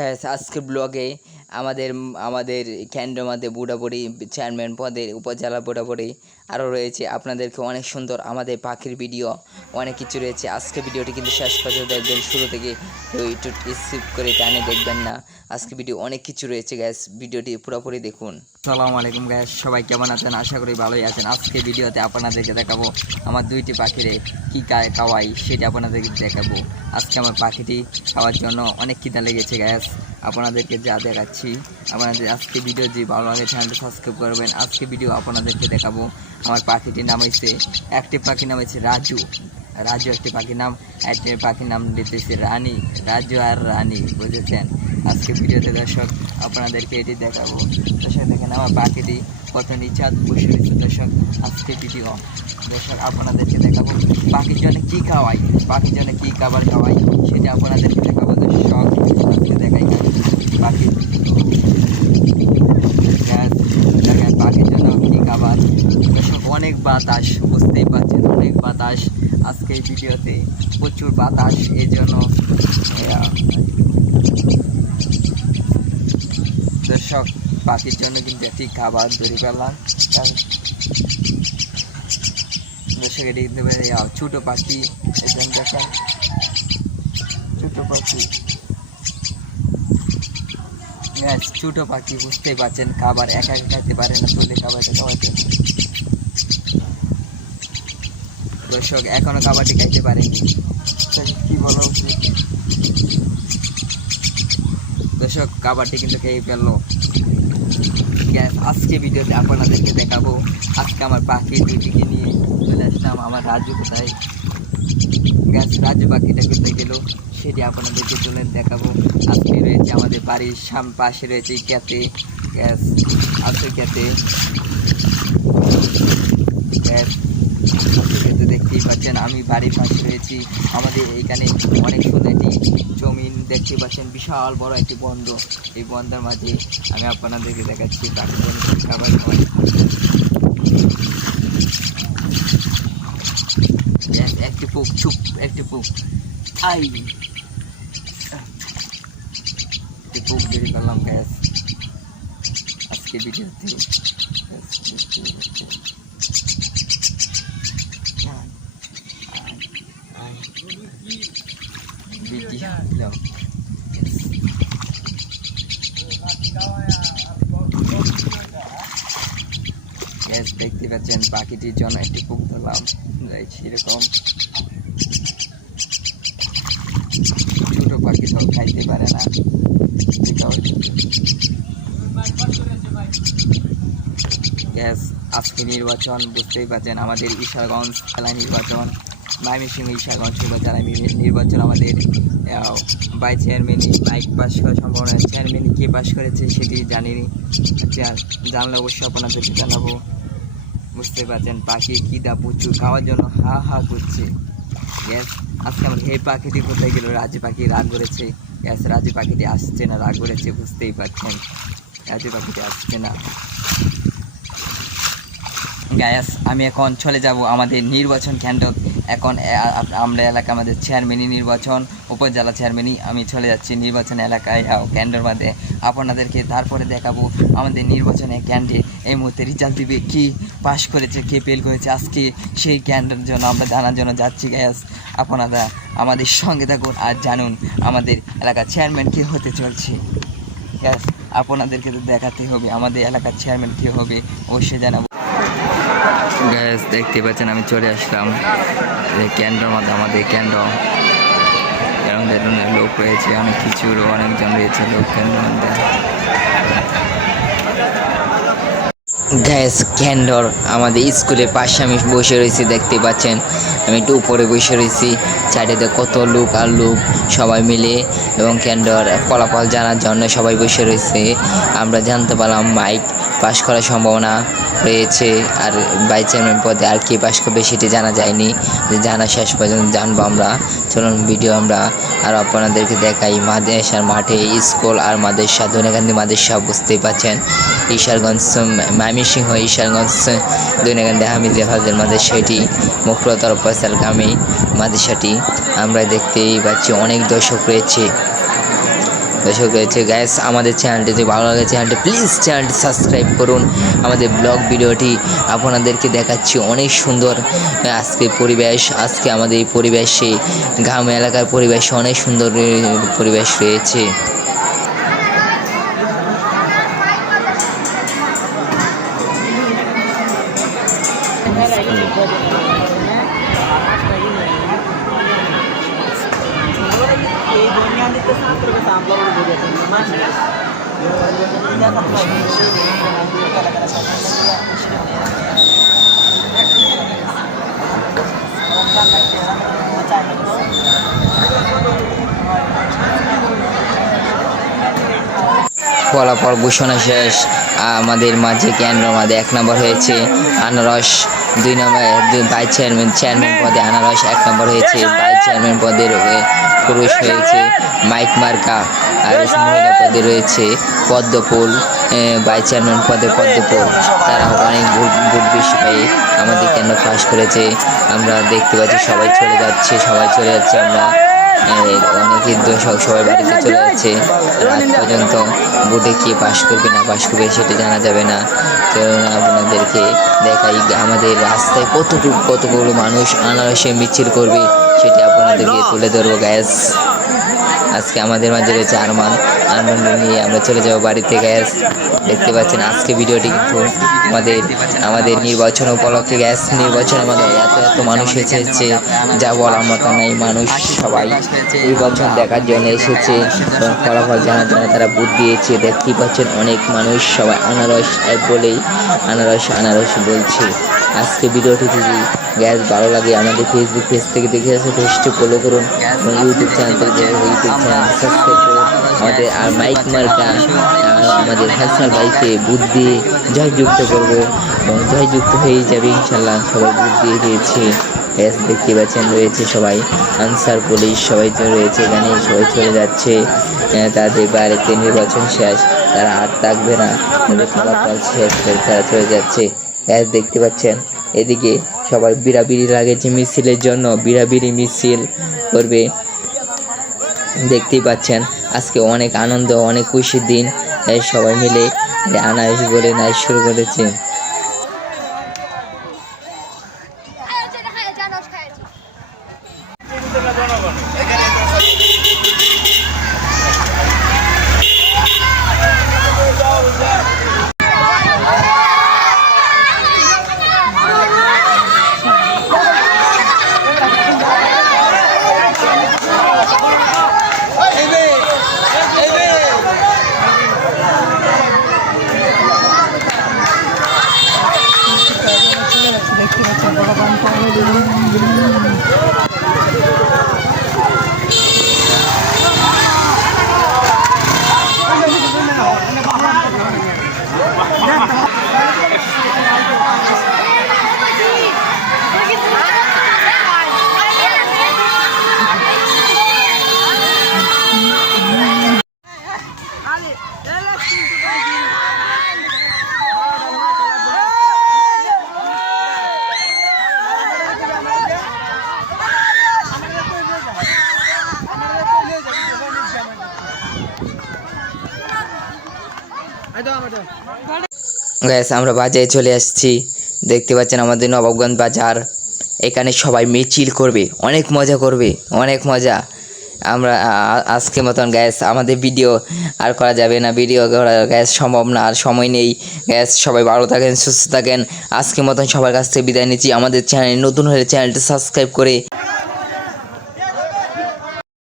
Guys আজকের ব্লগে আমাদের আমাদের কেন্দ্রের মধ্যে বুড়াবুড়ি চেয়ারম্যান পদের উপজেলা বুড়াবুড়ি আরও রয়েছে। আপনাদেরকে অনেক সুন্দর আমাদের পাখির ভিডিও অনেক কিছু রয়েছে। আজকে ভিডিওটি কিন্তু শেষ পর্যন্ত দেখবেন, শুরু থেকে একটু স্কিপ করে টানে দেখবেন না। আজকে ভিডিও অনেক কিছু রয়েছে গাইস, ভিডিওটি পুরোপুরি দেখুন। আসসালামু আলাইকুম গাইস, সবাই কেমন আছেন? আশা করি ভালোই আছেন। আজকে ভিডিওতে আপনাদেরকে দেখাবো আমার দুইটি পাখিরে কী খাওয়াই সেটা আপনাদেরকে দেখাবো। আজকে আমার পাখিটি খাওয়ার জন্য অনেক খিদা লেগেছে গ্যাস, আপনাদেরকে যা দেখাচ্ছি। আপনাদের আজকে ভিডিও যে ভালো লাগে চ্যানেলটা সাবস্ক্রাইব করবেন। আজকে ভিডিও আপনাদেরকে দেখাবো আমার পাখিটির নাম হয়েছে, একটি পাখির নাম হয়েছে রাজু একটি পাখির নাম, একটি পাখির নাম দিতেছে রানী। রাজু আর রানী, বুঝেছেন? আজকে ভিডিওতে দর্শক আপনাদেরকে এটি দেখাবো। দর্শক দেখেন আমার পাখিটি কত নিচে বসে রয়েছে। দর্শক আজকে ভিডিও দর্শক আপনাদেরকে দেখাবো পাখির জন্য কী খাওয়াই, পাখির জন্য কী খাবার খাওয়াই সেটা আপনাদেরকে দেখাবো। দর্শক আজকে দেখাই পাখি দেখেন পাখির জন্য কী খাবার। দর্শক অনেক বাতাস, বুঝতেই পারছেন অনেক বাতাস আজকে এই ভিডিওতে, প্রচুর বাতাস। এই জন্য দর্শক পাখির জন্য কিন্তু একটি খাবার ধরে পেলাম। দর্শক এটি ছোটো পাখি, দেখেন ছোটো পাখি, ছোটো পাখি, বুঝতেই পারছেন খাবার একা একা খাইতে পারে না, তুলে খাবারটা খাওয়াতে। দর্শক এখনো খাবারটি খাইতে পারেনি, কি বলা উচিত? দর্শক খাবারটি কিন্তু খেয়ে ফেললো। আজকে ভিডিওতে আপনাদেরকে দেখাবো আজকে আমার পাখি দুটিকে নিয়ে চলে আসলাম। আমার রাজু কোথায় গ্যাস, রাজু পাখিটা কোথায় গেল সেটি আপনাদেরকে চলে দেখাবো। আজকে রয়েছে আমাদের বাড়ির পাশে রয়েছে ক্যাতে গ্যাস, আছে ক্যাতে গ্যাস। দেখতেই পাচ্ছেন আমি বাড়ির পাশে রয়েছি। আমাদের এইখানে অনেক সুন্দর একটি জমিন দেখতে পাচ্ছেন, বিশাল বড় একটি বন্ধ। এই বন্ধের মাঝে আমি আপনাদেরকে দেখাচ্ছি খাবার খাওয়াই। একটি পুক চুপ, একটি পুক আই, একটি পুক বেরি করলাম গ্যাস আজকে ভিডিওতে। দেখতে পাচ্ছেন পাখিটির জন্য একটি পুক ধরলাম, সেরকম ছোটো পাখি তো খাইতে পারে না। গ্যাস আজকে নির্বাচন, বুঝতেই পারছেন আমাদের ঈশ্বরগঞ্জ জেলায় নির্বাচন, ময়মনসিংহ ঈশ্বরগঞ্জ জেলায় নির্বাচন। আমাদের বাই চেয়ারম্যানই বাইক পাস করার সম্ভাবনা, চেয়ারম্যানই কে পাস করেছে সেটি জানিনি, জানলে অবশ্যই আপনাদেরকে জানাবো। বুঝতে পারছেন পাখি খিদা প্রচুর, খাওয়ার জন্য হা হা করছে। গ্যাস আজকে আমার এই পাখিটি কোথায় গেল? রাজু পাখি রাগ করেছে গ্যাস, রাজু পাখিটি আসছে না, রাগ করেছে, বুঝতেই পারছেন রাজু পাখিটি আসছে না। গ্যাস আমি এখন চলে যাব আমাদের নির্বাচন কেন্দ্র। এখন আমরা এলাকা আমাদের চেয়ারম্যানই নির্বাচন, উপজেলা চেয়ারম্যানই আমি চলে যাচ্ছি নির্বাচন এলাকায় কেন্দ্রের মধ্যে। আপনাদেরকে তারপরে দেখাবো আমাদের নির্বাচনে কেন্দ্রে এই মুহূর্তে রেজাল্ট দিবে, কি পাশ করেছে কে ফেল করেছে। আজকে সেই কেন্দ্রের জন্য আমরা জানার জন্য যাচ্ছি গ্যাস। আপনারা আমাদের সঙ্গে থাকুন আর জানুন আমাদের এলাকার চেয়ারম্যান কে হতে চলছে। গ্যাস আপনাদেরকে তো দেখাতে হবে আমাদের এলাকার চেয়ারম্যান কে হবে, অবশ্যই জানাবো। গ্যাস দেখতে পাচ্ছেন আমি চলে আসলাম কেন্দ্রের মধ্যে, আমাদের কেন্দ্র লোক রয়েছে, অনেক কিছুর অনেকজন রয়েছে লোক কেন্দ্রের মধ্যে। গ্যাস কেন্দ্র আমাদের স্কুলের পাশে আমি বসে রয়েছি, দেখতে পাচ্ছেন আমি একটু উপরে বসে রয়েছি। চারিদিকে কত লোক আর লোক সবাই মিলে, এবং কেন্দ্রের ফলাফল জানার জন্য সবাই বসে রয়েছে। আমরা জানতে পারলাম মাইক পাস করার সম্ভাবনা রয়েছে, আর ভাইস চেয়ারম্যান পদে আর কে পাস করবে সেটি জানা যায়নি, জানা শেষ পর্যন্ত জানবো আমরা। চলুন ভিডিও আমরা আর আপনাদেরকে দেখাই মাদ্রাসার মাঠে স্কুল আর মাদ্রাসা, দৈনিকান্দি মাদ্রাসা, বুঝতেই পারছেন ঈশ্বরগঞ্জ ময়মনসিংহ ঈশ্বরগঞ্জ দৈনিকান্দি হামিদিয়া ফাজিল মাদ্রাসা, এটি মুখ্যতর ফয়সালগামী মাদ্রাসাটি আমরা দেখতেই পাচ্ছি। অনেক দর্শক রয়েছে দর্শক রয়েছে গ্যাস। আমাদের চ্যানেলটি যদি ভালো লাগে চ্যানেলটি প্লিজ চ্যানেলটি সাবস্ক্রাইব করুন। আমাদের ব্লগ ভিডিওটি আপনাদেরকে দেখাচ্ছি অনেক সুন্দর আজকে পরিবেশ। আজকে আমাদের এই পরিবেশে গ্রাম এলাকার পরিবেশে অনেক সুন্দর পরিবেশ রয়েছে। ফলাফল ঘোষণা শেষ। আমাদের মাঝে কেন্দ্রের মাঝে 1 নম্বর হয়েছে আনারস, 2 নম্বর ভাইস চেয়ারম্যান পদে আনারস 1 নম্বর হয়েছে। ভাইস চেয়ারম্যান পদে পুরুষ হয়েছে মাইক মার্কা, আর মহিলা পদে রয়েছে পদ্মফুল। ভাইস চেয়ারম্যান পদে পদ্মফুল, তারা অনেক ভোট বেশি পেয়ে আমাদের কেন্দ্র পাস করেছে। আমরা দেখতে পাচ্ছি সবাই চলে যাচ্ছে আমরা অনেকের দর্শক সবাই বাড়িতে চলে যাচ্ছে। রাত পর্যন্ত ভোটে কে পাশ করবে না পাশ করবে সেটা জানা যাবে না। কারণ আপনাদেরকে দেখাই আমাদের রাস্তায় কতগুলো মানুষ আনারসে মিছিল করবে সেটা আপনাদেরকে তুলে ধরবো গ্যাস। আজকে আমাদের মাঝে রয়েছে আরমান নিয়ে আমরা চলে যাবো বাড়িতে গ্যাস। দেখতে পাচ্ছেন আজকে ভিডিওটি কিন্তু আমাদের নির্বাচন উপলক্ষে গ্যাস। নির্বাচনের মধ্যে এত মানুষ এসেছে যা বলার মতো নেই। মানুষ সবাই নির্বাচন দেখার জন্য এসেছে এবং ফলাফল জানার জন্য তারা ভোট দিয়েছে। দেখতেই পাচ্ছেন অনেক মানুষ সবাই আনারস বলেই আনারস বলছে। আজকে ভিডিওটি যদি গ্যাস ভালো লাগে আমাদের ফেসবুক পেজ থেকে দেখে আসে পেজটি ফলো করুন এবং ইউটিউব চ্যানেল থেকে সাবস্ক্রাইব করুন। আমাদের আর মাইক মার্কা আমাদের হাসান ভাইকে ভোট দিয়ে জয়যুক্ত করবো এবং জয়যুক্ত হয়ে যাবে ইনশাল্লাহ। সবাই ভোট দিয়ে দিয়েছে গ্যাস। দেখতে পাচ্ছেন রয়েছে সবাই আনসার পুলিশ সবাই রয়েছে এখানে, সবাই চলে যাচ্ছে তাদের বাড়িতে। নির্বাচন শেষ, তারা আর থাকবে না, ফলাফল শেষ করে তারা চলে যাচ্ছে গ্যাস। দেখতে পাচ্ছেন এদিকে সবাই বিড়াবিড়ি লাগেছে মিছিলের জন্য, বিড়াবিড়ি মিছিল করবে। দেখতেই পাচ্ছেন আজকে অনেক আনন্দ অনেক খুশির দিন। সবাই মিলে আনারস বলে নাচ শুরু করেছে। গ্যাস আমরা বাজারে চলে আসছি। দেখতে পাচ্ছেন আমাদের নবাবগঞ্জ বাজার। এখানে সবাই মিছিল করবে, অনেক মজা করবে, অনেক মজা। আমরা আজকে মতন গ্যাস আমাদের ভিডিও আর করা যাবে না, ভিডিও করা গ্যাস সম্ভব না, আর সময় নেই গ্যাস। সবাই ভালো থাকেন, সুস্থ থাকেন। আজকে মতন সবার কাছ থেকে বিদায় নিচ্ছি। আমাদের চ্যানেল নতুন হলে চ্যানেলটা সাবস্ক্রাইব করে